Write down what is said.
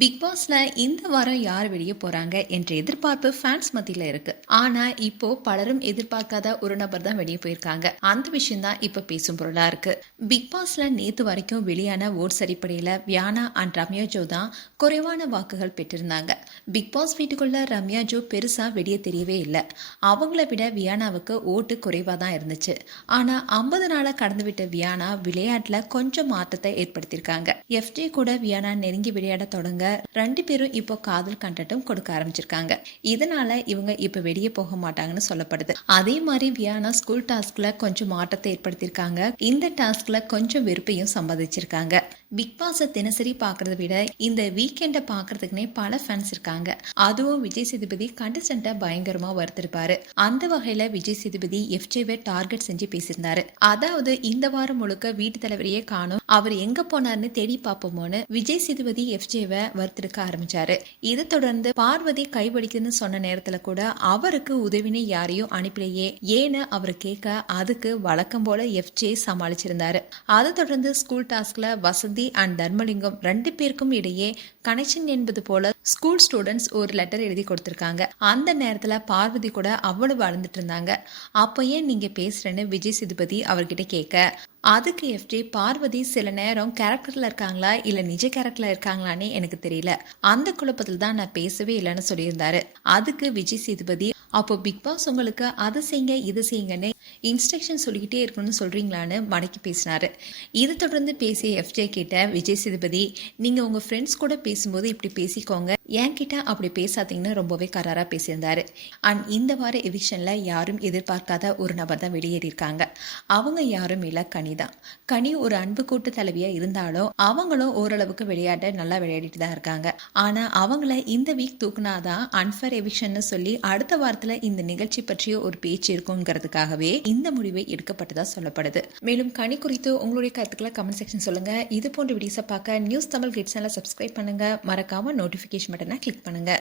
Big பாஸ்ல இந்த வாரம் யார் வெளியே போறாங்க என்ற எதிர்பார்ப்பு ஃபேன்ஸ் மத்தியில இருக்கு. ஆனா இப்போ பலரும் எதிர்பார்க்காத ஒரு நபர் தான் வெளியே போயிருக்காங்க. அந்த விஷயம் தான் இப்ப பேசும் பொருளா இருக்கு. பிக் பாஸ்ல நேத்து வரைக்கும் வெளியான ஓட்ஸ் அடிப்படையில வியானா அண்ட் ரம்யா ஜோ தான் குறைவான வாக்குகள் பெற்றிருந்தாங்க. பிக் பாஸ் வீட்டுக்குள்ள ரம்யா ஜோ பெருசா வெளியே தெரியவே இல்லை. அவங்கள விட வியானாவுக்கு ஓட்டு குறைவா தான் இருந்துச்சு. ஆனா 50 நாளா கடந்து விட்ட வியானா விளையாட்டுல கொஞ்சம் மாற்றத்தை ஏற்படுத்தியிருக்காங்க. எஃப்ஜே கூட வியானா நெருங்கி விளையாட தொடங்க ரெண்டு பேரும் இப்போ காதல் கண்டட்டும் கொடுக்க ஆரம்பிச்சிருக்காங்க. இதனால இவங்க இப்ப வெளியே போக மாட்டாங்கன்னு சொல்லப்படுது. அதே மாதிரி வியானா ஸ்கூல் டாஸ்க்ல கொஞ்சம் மாற்றத்தை ஏற்படுத்தியிருக்காங்க. இந்த டாஸ்க்ல கொஞ்சம் வெறுப்பையும் சம்பாதிச்சிருக்காங்க. பிக் பாஸ் தினசரி பாக்குறத விட இந்த வீக்கெண்ட பாக்குறதுக்குனே பல ஃபேன்ஸ் இருக்காங்க. அதுவும் விஜய் சேதுபதி கண்டஸ்டன்ட பயங்கரமா வருத்திருப்பாரு. அந்த வகையில விஜய் சேதுபதி எஃப்ஜேவை டார்கெட் செஞ்சு பேசியிருந்தாரு. அதாவது இந்த வாரம் முழுக்க வீட்டு தலைவரையே காணும், அவர் எங்க போனார்னு தேடி பார்ப்போமோன்னு விஜய் சேதுபதி எஃப்ஜேவை வறுத்தெடுக்க ஆரம்பிச்சாரு. இதை தொடர்ந்து பார்வதி கைவடிக்குதுன்னு சொன்ன நேரத்துல கூட அவருக்கு உதவினு யாரையும் அனுப்பிலேயே ஏன்னு அவர் கேட்க அதுக்கு வழக்கம் போல எஃப்ஜே சமாளிச்சிருந்தாரு. அதை தொடர்ந்து ஸ்கூல் டாஸ்க்ல வசந்தி அண்ட் தர்மலிங்கம் ரெண்டு பேருக்கும் இடையே கனெக்ஷன் என்பது போல ஸ்கூல் ஸ்டூடெண்ட்ஸ் ஒரு லெட்டர் எழுதி கொடுத்திருக்காங்க. அந்த நேரத்துல பார்வதி கூட அவ்வளவு வளர்ந்துட்டு இருந்தாங்க. அப்போ ஏன் நீங்க பேசுறேன்னு விஜய் சேதுபதி அவர்கிட்ட கேட்க அதுக்கு எஃப்ஜே பார்வதி சில நேரம் கேரக்டர்ல இருக்காங்களா இல்ல நிஜ கேரக்டர்ல இருக்காங்களான்னு எனக்கு தெரியல, அந்த குழப்பத்தில் தான் நான் பேசவே இல்லைன்னு சொல்லியிருந்தாரு. அதுக்கு விஜய் சேதுபதி அப்போ பிக் பாஸ் உங்களுக்கு அதை செய்யுங்க இதை செய்யுங்கன்னு இன்ஸ்ட்ரக்ஷன் சொல்லிக்கிட்டே இருக்கணும்னு சொல்றீங்களான்னு மடக்கி பேசினாரு. இதை தொடர்ந்து பேசிய எஃப்ஜே கிட்ட விஜய் சேதுபதி நீங்க உங்க ஃப்ரெண்ட்ஸ் கூட பேசும்போது இப்படி பேசிக்கோங்க, என்கிட்ட அப்படி பேசாதீங்கன்னு ரொம்பவே கராரா பேசியிருந்தாரு. அண்ட் இந்த வார எவிக்ஷன்ல யாரும் எதிர்பார்க்காத ஒரு நபர் தான் வெளியேறியிருக்காங்க. அவங்க யாரும் இல்ல, கனி தான். கனி ஒரு அன்பு கூட்டு தலைவியா இருந்தாலும் அவங்களும் ஓரளவுக்கு விளையாட நல்லா விளையாடிட்டு தான் இருக்காங்க. ஆனா அவங்கள இந்த வீக் தூக்குனாதான் அன்ஃபேர் எவிக்ஷன் சொல்லி அடுத்த வாரத்துல இந்த நிகழ்ச்சி பற்றிய ஒரு பேச்சு இருக்குங்கிறதுக்காகவே இந்த முடிவை எடுக்கப்பட்டதா சொல்லப்படுது. மேலும் கனி குறித்து உங்களுடைய கருத்துக்களை கமெண்ட் செக்ஷன் சொல்லுங்க. இது போன்ற வீடியோஸை பார்க்க நியூஸ் தமிழ் கிட்ஸ் சேனலை சப்ஸ்கிரைப் பண்ணுங்க. மறக்காம நோட்டிபிகேஷன் பட்டனை கிளிக் பண்ணுங்க.